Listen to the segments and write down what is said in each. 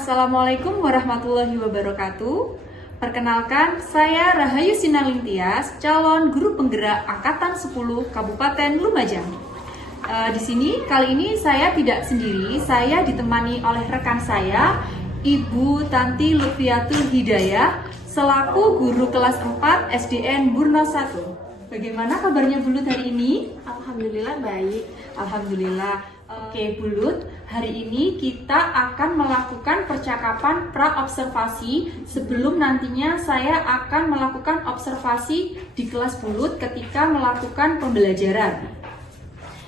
Assalamualaikum warahmatullahi wabarakatuh. Perkenalkan, saya Rahayu Sinaling Tias, calon guru penggerak Angkatan 10 Kabupaten Lumajang. Di sini kali ini saya tidak sendiri, saya ditemani oleh rekan saya, Ibu Tanti Lutfiatul Hidayah, selaku guru kelas 4 SDN Burno 1. Bagaimana kabarnya Bulut hari ini? Alhamdulillah baik. Alhamdulillah. Oke, Bulut, hari ini kita akan melakukan percakapan pra-observasi sebelum nantinya saya akan melakukan observasi di kelas Bulut ketika melakukan pembelajaran.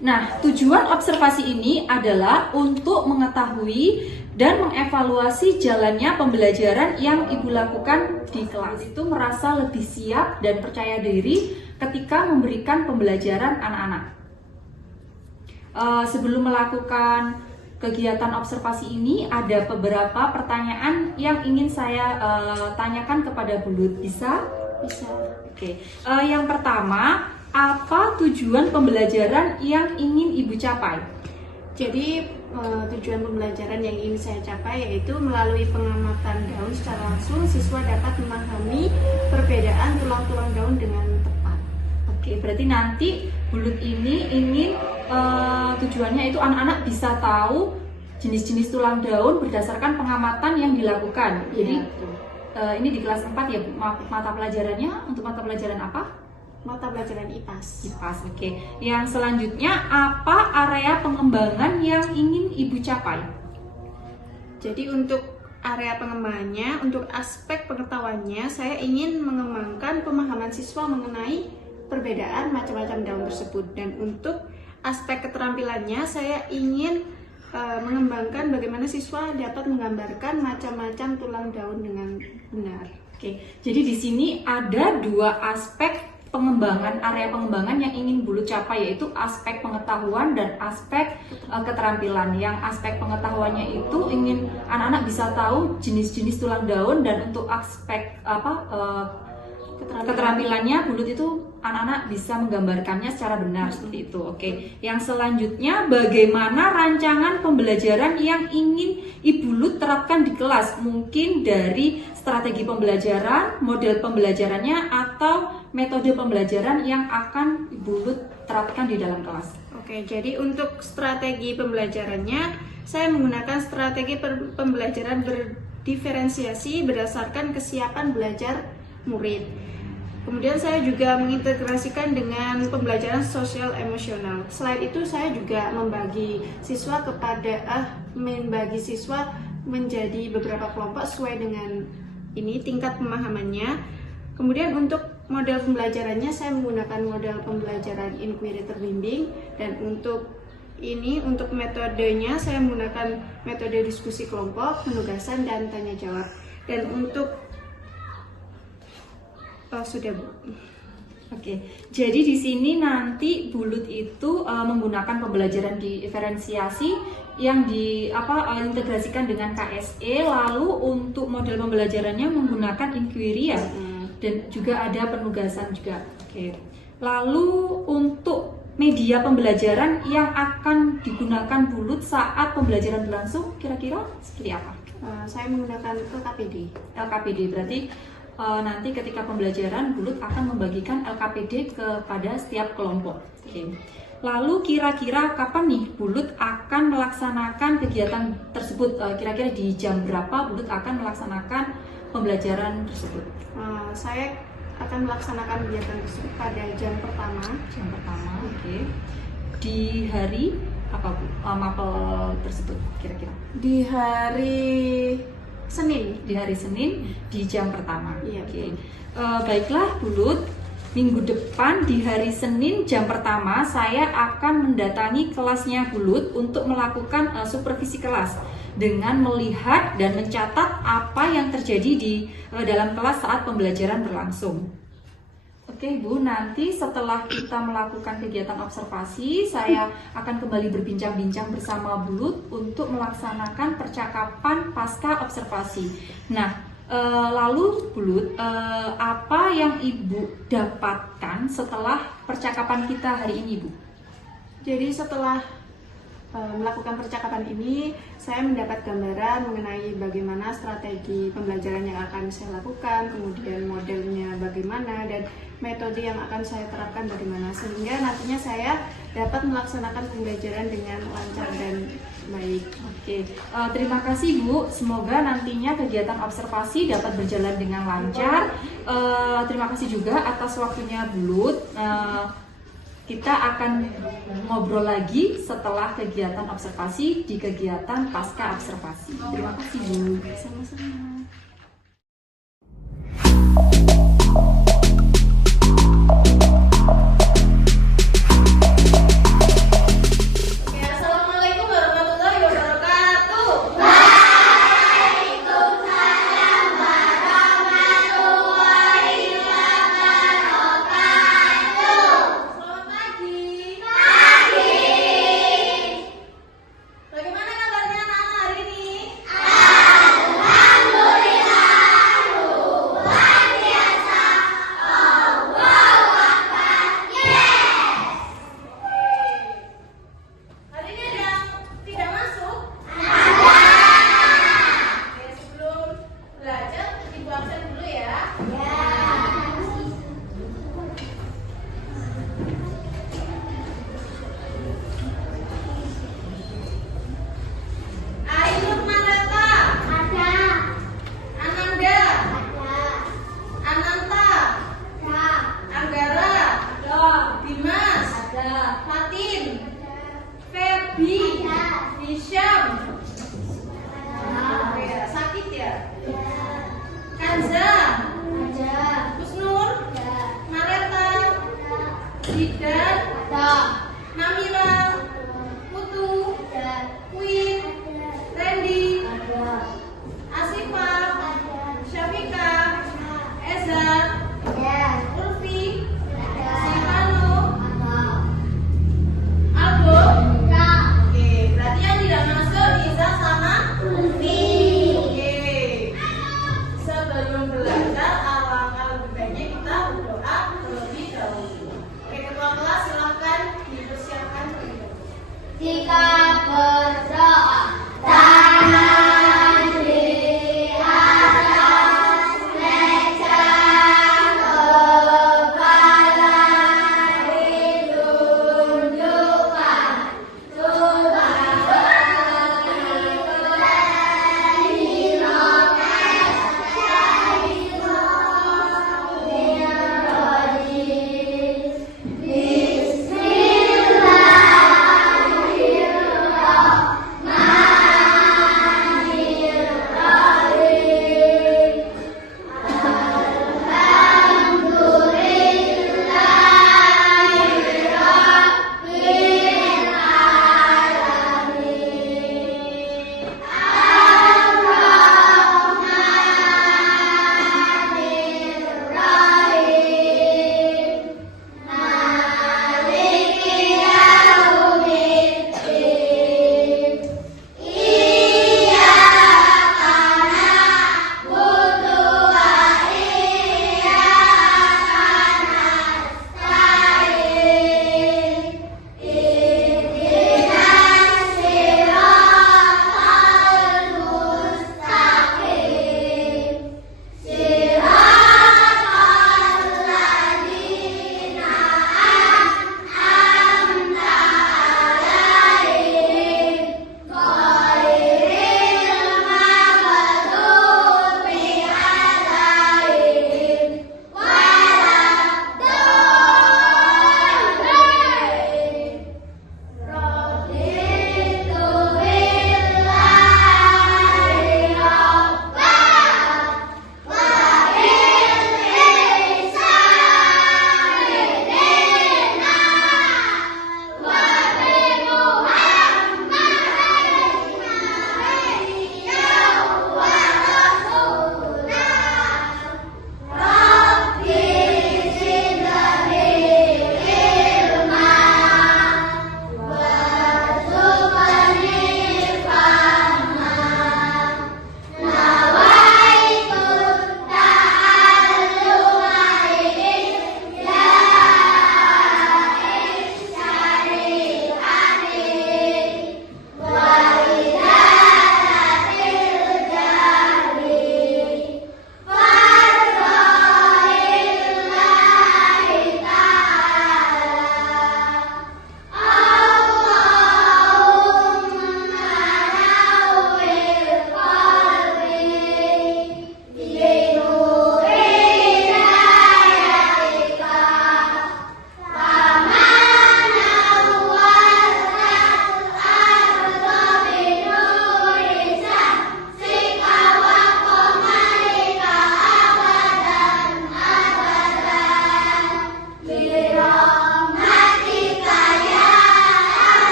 Nah, tujuan observasi ini adalah untuk mengetahui dan mengevaluasi jalannya pembelajaran yang Ibu lakukan di kelas. Itu merasa lebih siap dan percaya diri ketika memberikan pembelajaran anak-anak. Sebelum melakukan kegiatan observasi ini, ada beberapa pertanyaan yang ingin saya tanyakan kepada Bulut. Bisa? Bisa. Oke. Yang pertama, apa tujuan pembelajaran yang ingin Ibu capai? Jadi tujuan pembelajaran yang ingin saya capai yaitu melalui pengamatan daun secara langsung siswa dapat memahami perbedaan tulang-tulang daun dengan tepat. Oke, berarti nanti Bulut ini ingin tujuannya itu anak-anak bisa tahu jenis-jenis tulang daun berdasarkan pengamatan yang dilakukan. Jadi ini di kelas 4 ya, mata pelajarannya untuk mata pelajaran apa? Mata pelajaran IPAS. IPAS, oke. Yang selanjutnya, apa area pengembangan yang ingin Ibu capai? Jadi untuk area pengembangannya, untuk aspek pengetahuannya, saya ingin mengembangkan pemahaman siswa mengenai perbedaan macam-macam daun tersebut. Dan untuk aspek keterampilannya, saya ingin mengembangkan bagaimana siswa dapat menggambarkan macam-macam tulang daun dengan benar. Oke, jadi di sini ada dua aspek pengembangan, area pengembangan yang ingin Bulut capai, yaitu aspek pengetahuan dan aspek keterampilan. Yang aspek pengetahuannya itu ingin anak-anak bisa tahu jenis-jenis tulang daun, dan untuk aspek keterampilannya Bulut itu anak-anak bisa menggambarkannya secara benar seperti itu. Oke. Yang selanjutnya, bagaimana rancangan pembelajaran yang ingin Ibu Bulut terapkan di kelas? Mungkin dari strategi pembelajaran, model pembelajarannya, atau metode pembelajaran yang akan Ibu Bulut terapkan di dalam kelas. Oke, jadi untuk strategi pembelajarannya, saya menggunakan strategi pembelajaran berdiferensiasi berdasarkan kesiapan belajar murid. Kemudian saya juga mengintegrasikan dengan pembelajaran sosial emosional. Selain itu, saya juga membagi siswa menjadi beberapa kelompok sesuai dengan ini tingkat pemahamannya. Kemudian untuk model pembelajarannya, saya menggunakan model pembelajaran inquiry terbimbing, dan untuk metodenya saya menggunakan metode diskusi kelompok, penugasan, dan tanya jawab. Dan untuk sudah Bu. Oke, jadi di sini nanti Bulut itu menggunakan pembelajaran diferensiasi yang integrasikan dengan KSE, lalu untuk model pembelajarannya menggunakan inquiry ya, dan juga ada penugasan juga. Oke. Lalu untuk media pembelajaran yang akan digunakan Bulut saat pembelajaran berlangsung kira-kira seperti apa? Saya menggunakan LKPD. LKPD berarti nanti ketika pembelajaran Bulut akan membagikan LKPD kepada setiap kelompok. Oke. Lalu kira-kira kapan nih Bulut akan melaksanakan kegiatan tersebut? Kira-kira di jam berapa Bulut akan melaksanakan pembelajaran tersebut? Saya akan melaksanakan kegiatan tersebut pada jam pertama. Jam pertama, oke. Di hari apa Bu? Mapel tersebut kira-kira? Di hari Senin. Di hari Senin di jam pertama. Iya, oke. Baiklah Bulut, minggu depan di hari Senin jam pertama saya akan mendatangi kelasnya Bulut untuk melakukan supervisi kelas dengan melihat dan mencatat apa yang terjadi di dalam kelas saat pembelajaran berlangsung. Oke Bu, nanti setelah kita melakukan kegiatan observasi, saya akan kembali berbincang-bincang bersama Bulut untuk melaksanakan percakapan pasca observasi. Nah, lalu Bulut, apa yang Ibu dapatkan setelah percakapan kita hari ini Bu? Jadi setelah melakukan percakapan ini, saya mendapat gambaran mengenai bagaimana strategi pembelajaran yang akan saya lakukan, kemudian modelnya bagaimana, dan metode yang akan saya terapkan bagaimana, sehingga nantinya saya dapat melaksanakan pembelajaran dengan lancar dan baik. Oke, terima kasih Bu. Semoga nantinya kegiatan observasi dapat berjalan dengan lancar. Terima kasih juga atas waktunya Bu Lut. Kita akan ngobrol lagi setelah kegiatan observasi di kegiatan pasca observasi. Terima kasih Bu. Sama-sama. Alhamdulillah luar biasa.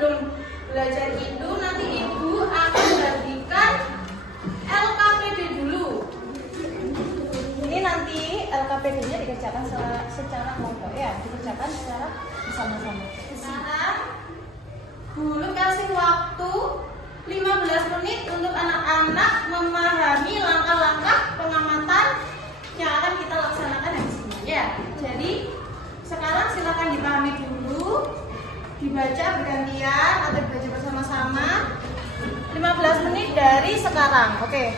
sebelum belajar itu nanti Ibu akan bagikan LKPD dulu. Ini nanti LKPD-nya dikerjakan secara kelompok ya, dikerjakan secara bersama-sama. Sekarang dulu kasih waktu 15 menit untuk anak-anak memahami langkah-langkah pengamatan yang akan kita laksanakan di sini ya. Jadi sekarang silakan dipahami dulu, dibaca bergantian atau dibaca bersama-sama. 15 menit dari sekarang. Oke.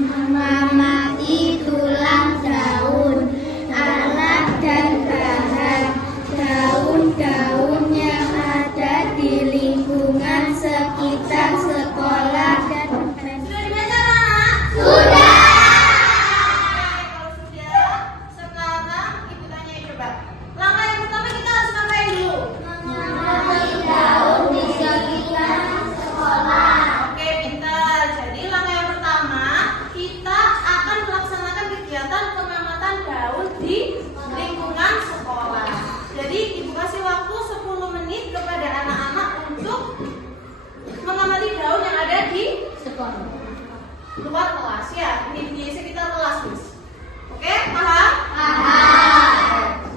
Mengamati tulang daun, alat dan bahan, daun-daun yang ada di lingkungan sekitar sekolah dan Sudah dibaca anak? sudah. Kalau sudah, sekarang Ibu tanya coba. Langkah yang pertama kita harus ngapain dulu? Mengamati daun di sekitar sekolah. Oke, pintar. Jadi langkah yang pertama kita akan melaksanakan kegiatan pengamatan daun di lingkungan sekolah. Jadi Ibu kasih waktu 10 menit kepada anak-anak untuk mengamati daun yang ada di luar kelas ya, di sekitar kelas, Miss. Oke, paham? Paham.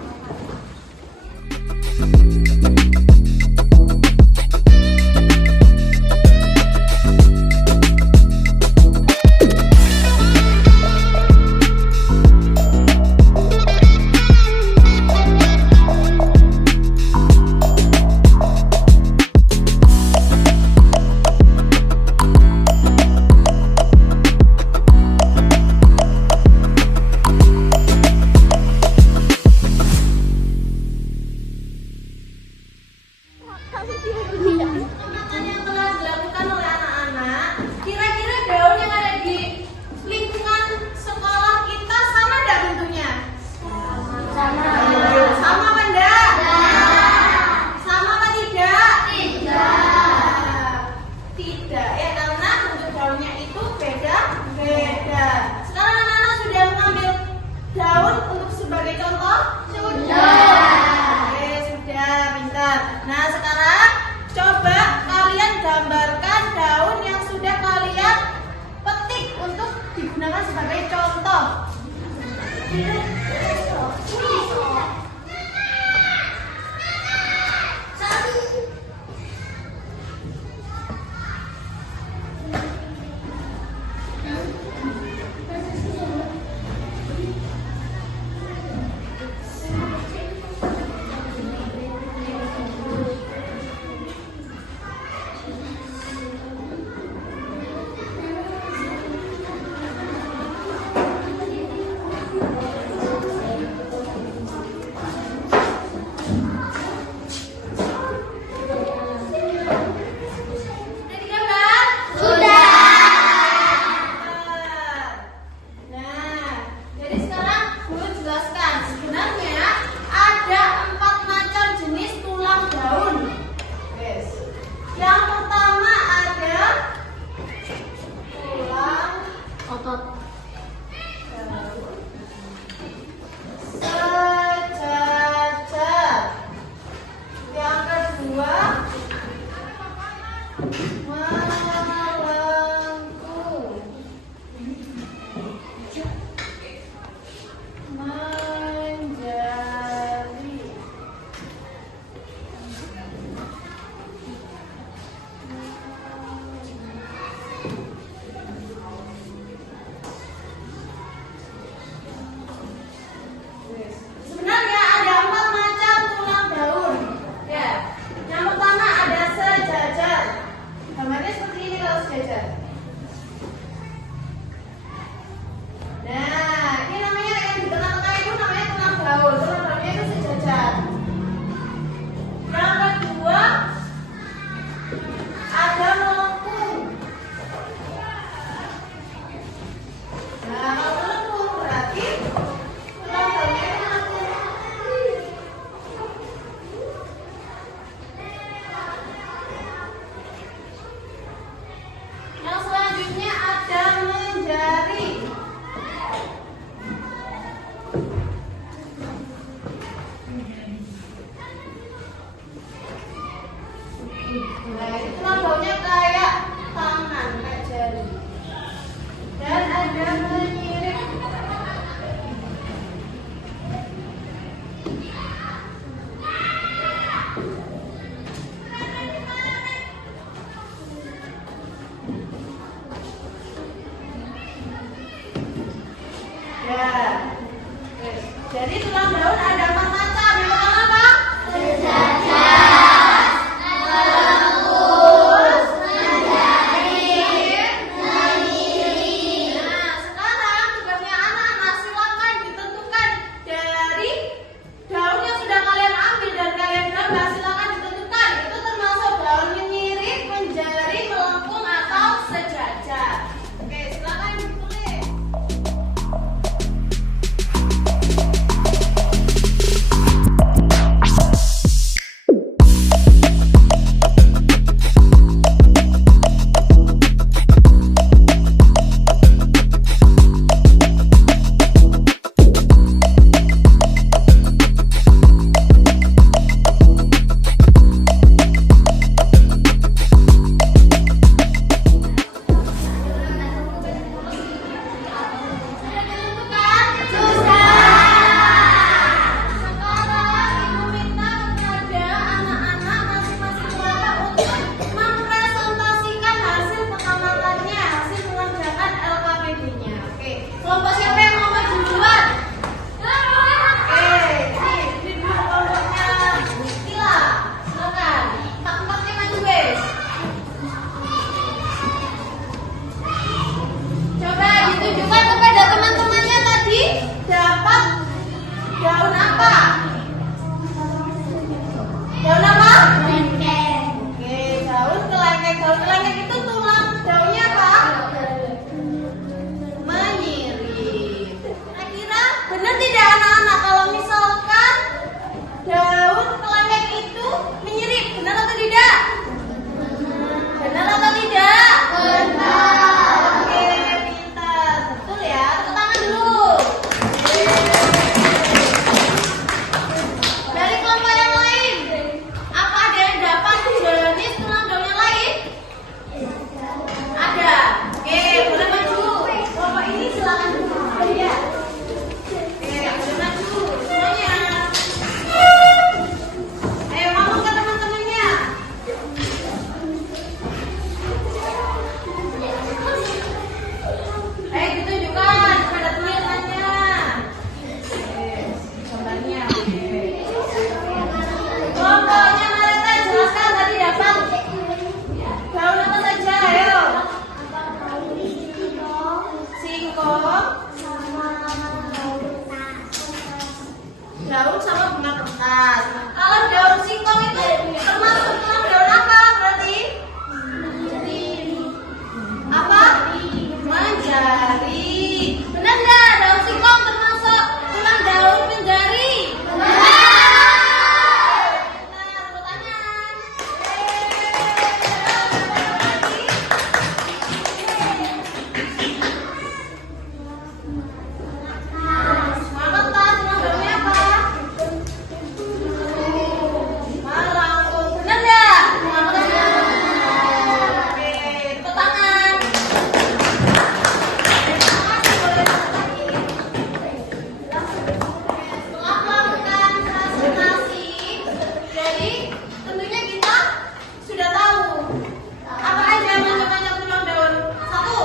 menyirip, benar atau tidak? Benar atau tidak? Benar. Oke, pintar. Betul ya. Tepuk tangan dulu. Dari kelompok yang lain, apa ada yang dapat jenis tulang daun yang lain? Ada. Oke, boleh maju. Kelompok ini silakan dulu. Ya. Oke, boleh maju semuanya. Ayo ngomong ke teman-temannya. Ditunjukkan kepada teman-temannya. Gambarnya. Kelompoknya mereka jelaskan tadi dapat daun apa saja, ayo. Singkong, daun sama bunga kertas. Kalau daun singkong itu termasuk daun apa berarti? Apa? Menjari. Benar nggak? Daun singkong termasuk tulang daun penjari? Benar. Tepuk tangan. Bunga kertas, tulang daunnya apa? Malang. Benar nggak? Oke, tepuk tangan. Setelah melakukan presentasi, jadi tentunya kita sudah tahu apa aja macam-macam tulang daun. Satu.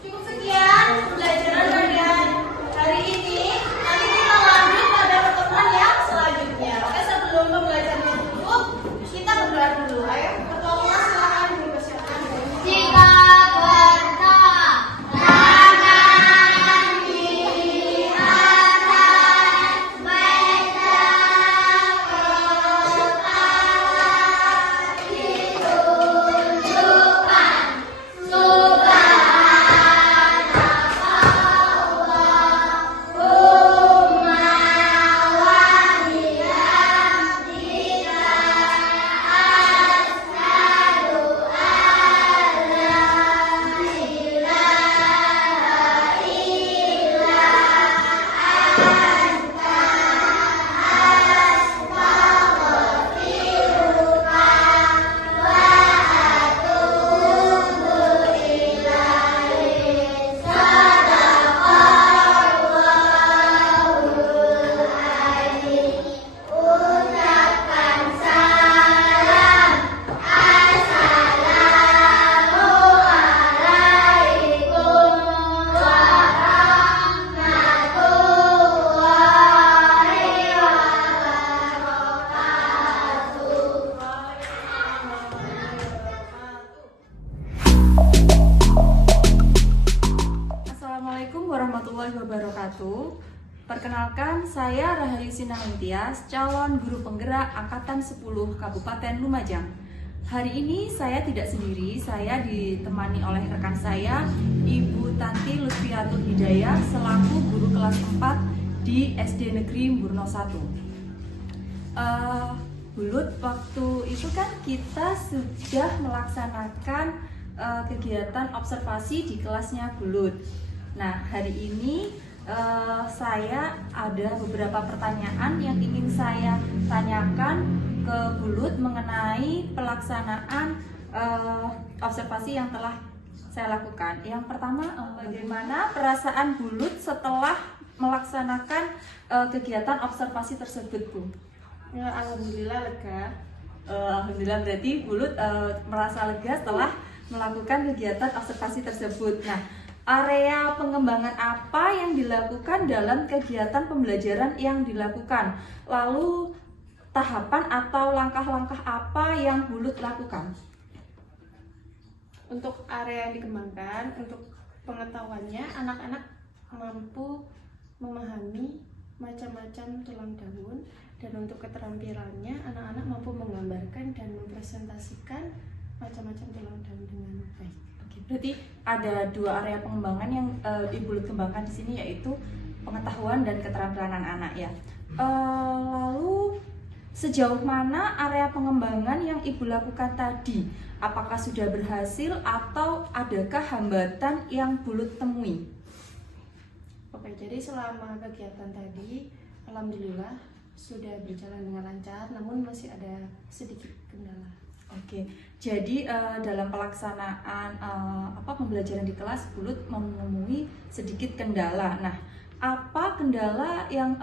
Cukup sekian pembelajaran bagian hari ini. Nanti kita lanjut pada pertemuan yang selanjutnya. Oke, sebelum pembelajaran tutup, kita berdoa dulu. Ayo, ketua kelas silakan dipersiapkan. Jika berdoa, tangan di atas meja kepala ditunjukkan. Ucapkan salam. Assalamualaikum warahmatullahi wabarakatuh. Assalamualaikum warahmatullahi wabarakatuh. Perkenalkan, saya Rahayu Sinangun Tias, calon guru penggerak Angkatan 10 Kabupaten Lumajang. Hari ini saya tidak sendiri, saya ditemani oleh rekan saya, Ibu Tanti Lutfiatul Hidayah, selaku guru kelas 4 di SD Negeri Murno 1. Bulut, waktu itu kan kita sudah melaksanakan kegiatan observasi di kelasnya Bulut. Nah, hari ini saya ada beberapa pertanyaan yang ingin saya tanyakan ke Bulut mengenai pelaksanaan observasi yang telah saya lakukan. Yang pertama, bagaimana perasaan Bulut setelah melaksanakan kegiatan observasi tersebut, Bu? Ya, alhamdulillah lega. Alhamdulillah, berarti Bulut merasa lega setelah melakukan kegiatan observasi tersebut. Nah, area pengembangan apa yang dilakukan dalam kegiatan pembelajaran yang dilakukan? Lalu tahapan atau langkah-langkah apa yang Bulut lakukan? Untuk area yang dikembangkan, untuk pengetahuannya, anak-anak mampu memahami macam-macam tulang daun, dan untuk keterampilannya, anak-anak mampu menggambarkan dan mempresentasikan macam-macam tulang daun dengan baik. Oke, berarti ada 2 area pengembangan yang Ibu Bulut kembangkan di sini, yaitu pengetahuan dan keterampilan anak-anak ya. Lalu sejauh mana area pengembangan yang Ibu lakukan tadi? Apakah sudah berhasil atau adakah hambatan yang Bulut temui? Oke, jadi selama kegiatan tadi, alhamdulillah sudah berjalan dengan lancar, namun masih ada sedikit kendala. Oke, jadi dalam pelaksanaan pembelajaran di kelas, Bulut menemui sedikit kendala. Nah, apa kendala yang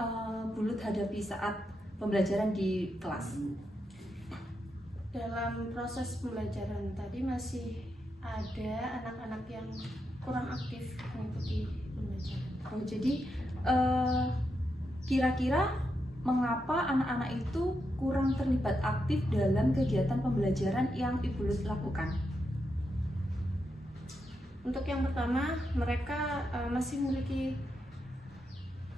Bulut hadapi saat pembelajaran di kelas? Dalam proses pembelajaran tadi masih ada anak-anak yang kurang aktif mengikuti pembelajaran. Oh, jadi kira-kira mengapa anak-anak itu kurang terlibat aktif dalam kegiatan pembelajaran yang Ibu Bulut lakukan? Untuk yang pertama, mereka masih memiliki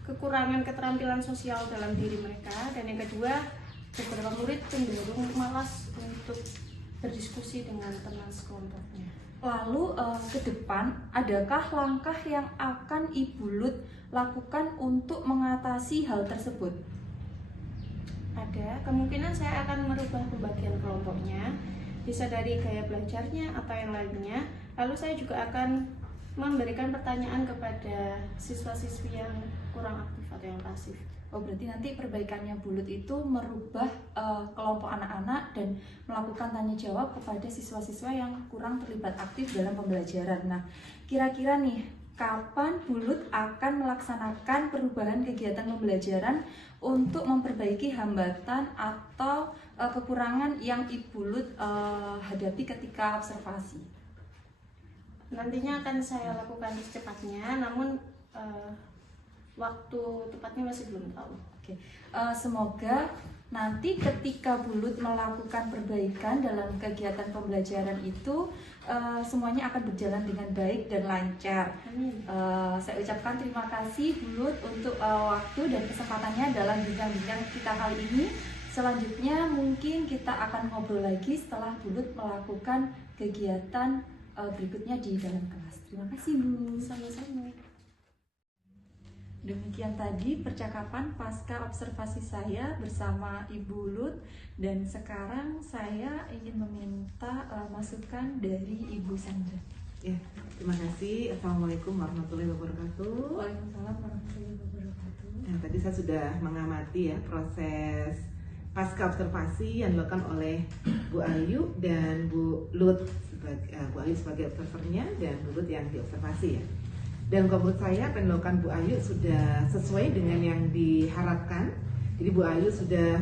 kekurangan keterampilan sosial dalam diri mereka, dan yang kedua, beberapa murid cenderung malas untuk berdiskusi dengan teman sekelompoknya. Lalu ke depan, adakah langkah yang akan Ibu Bulut lakukan untuk mengatasi hal tersebut? Ada, kemungkinan saya akan merubah pembagian kelompoknya, bisa dari gaya belajarnya atau yang lainnya. Lalu saya juga akan memberikan pertanyaan kepada siswa-siswi yang kurang aktif atau yang pasif. Oh, berarti nanti perbaikannya Bulut itu merubah kelompok anak-anak dan melakukan tanya jawab kepada siswa-siswa yang kurang terlibat aktif dalam pembelajaran. Nah, kira-kira nih, kapan Bulut akan melaksanakan perubahan kegiatan pembelajaran untuk memperbaiki hambatan atau kekurangan yang Ibu Bulut hadapi ketika observasi? Nantinya akan saya lakukan secepatnya, namun waktu tepatnya masih belum tahu. Oke, semoga nanti ketika Bulut melakukan perbaikan dalam kegiatan pembelajaran itu semuanya akan berjalan dengan baik dan lancar. Amin. Saya ucapkan terima kasih Bulut untuk waktu dan kesempatannya dalam bincang-bincang kita kali ini. Selanjutnya mungkin kita akan ngobrol lagi setelah Bulut melakukan kegiatan berikutnya di dalam kelas. Terima kasih Bu. Sama-sama. Demikian tadi percakapan pasca observasi saya bersama Ibu Bulut, dan sekarang saya ingin meminta masukan dari Ibu Sandra. Ya, terima kasih. Assalamualaikum warahmatullahi wabarakatuh. Waalaikumsalam warahmatullahi wabarakatuh. Dan tadi saya sudah mengamati ya proses pasca observasi yang dilakukan oleh Bu Ayu dan Bu Lut sebagai Bu Ayu sebagai observernya dan Bu Lut yang diobservasi ya. Dan menurut saya apa yang dilakukan Bu Ayu sudah sesuai dengan yang diharapkan. Jadi Bu Ayu sudah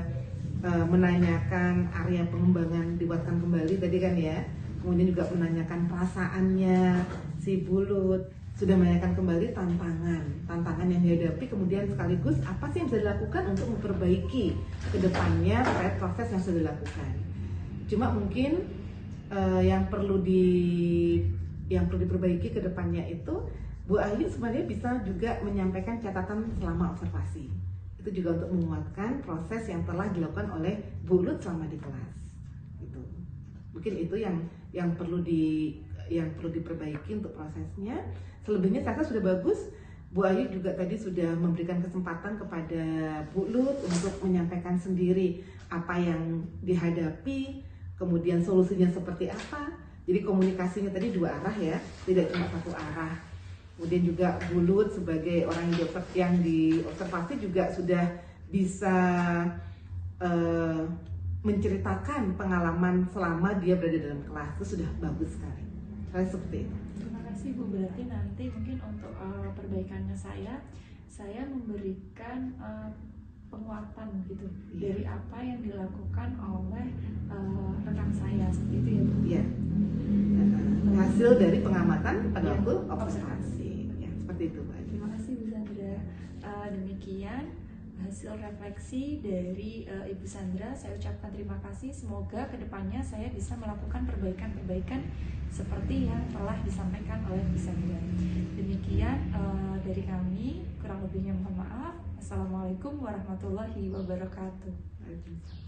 menanyakan area pengembangan dibuatkan kembali tadi kan ya. Kemudian juga menanyakan perasaannya si Bulut, sudah menanyakan kembali tantangan yang dihadapi, kemudian sekaligus apa sih yang bisa dilakukan untuk memperbaiki ke depannya terkait proses yang sudah dilakukan. Cuma mungkin yang perlu diperbaiki ke depannya itu Bu Ayu sebenarnya bisa juga menyampaikan catatan selama observasi. Itu juga untuk menguatkan proses yang telah dilakukan oleh Bu Lut selama di kelas. Gitu. Mungkin itu yang perlu diperbaiki untuk prosesnya. Selebihnya saya rasa sudah bagus. Bu Ayu juga tadi sudah memberikan kesempatan kepada Bu Lut untuk menyampaikan sendiri apa yang dihadapi, kemudian solusinya seperti apa. Jadi komunikasinya tadi 2 arah ya, tidak cuma 1 arah. Kemudian juga Bu Lut sebagai orang yang diobservasi juga sudah bisa menceritakan pengalaman selama dia berada dalam kelas. Itu sudah bagus sekali. Seperti itu. Terima kasih Bu. Berarti nanti mungkin untuk perbaikannya saya memberikan penguatan gitu dari apa yang dilakukan oleh rekan saya, seperti itu ya Bu. Iya. Hasil dari pengamatan pada waktu observasi. Ya, seperti itu Bu. Terima kasih Bu Sandra. Demikian hasil refleksi dari Ibu Sandra. Saya ucapkan terima kasih. Semoga kedepannya saya bisa melakukan perbaikan-perbaikan seperti yang telah disampaikan oleh Ibu Sandra. Demikian dari kami, kurang lebihnya mohon maaf. Assalamualaikum warahmatullahi wabarakatuh. Waalaikumsalam.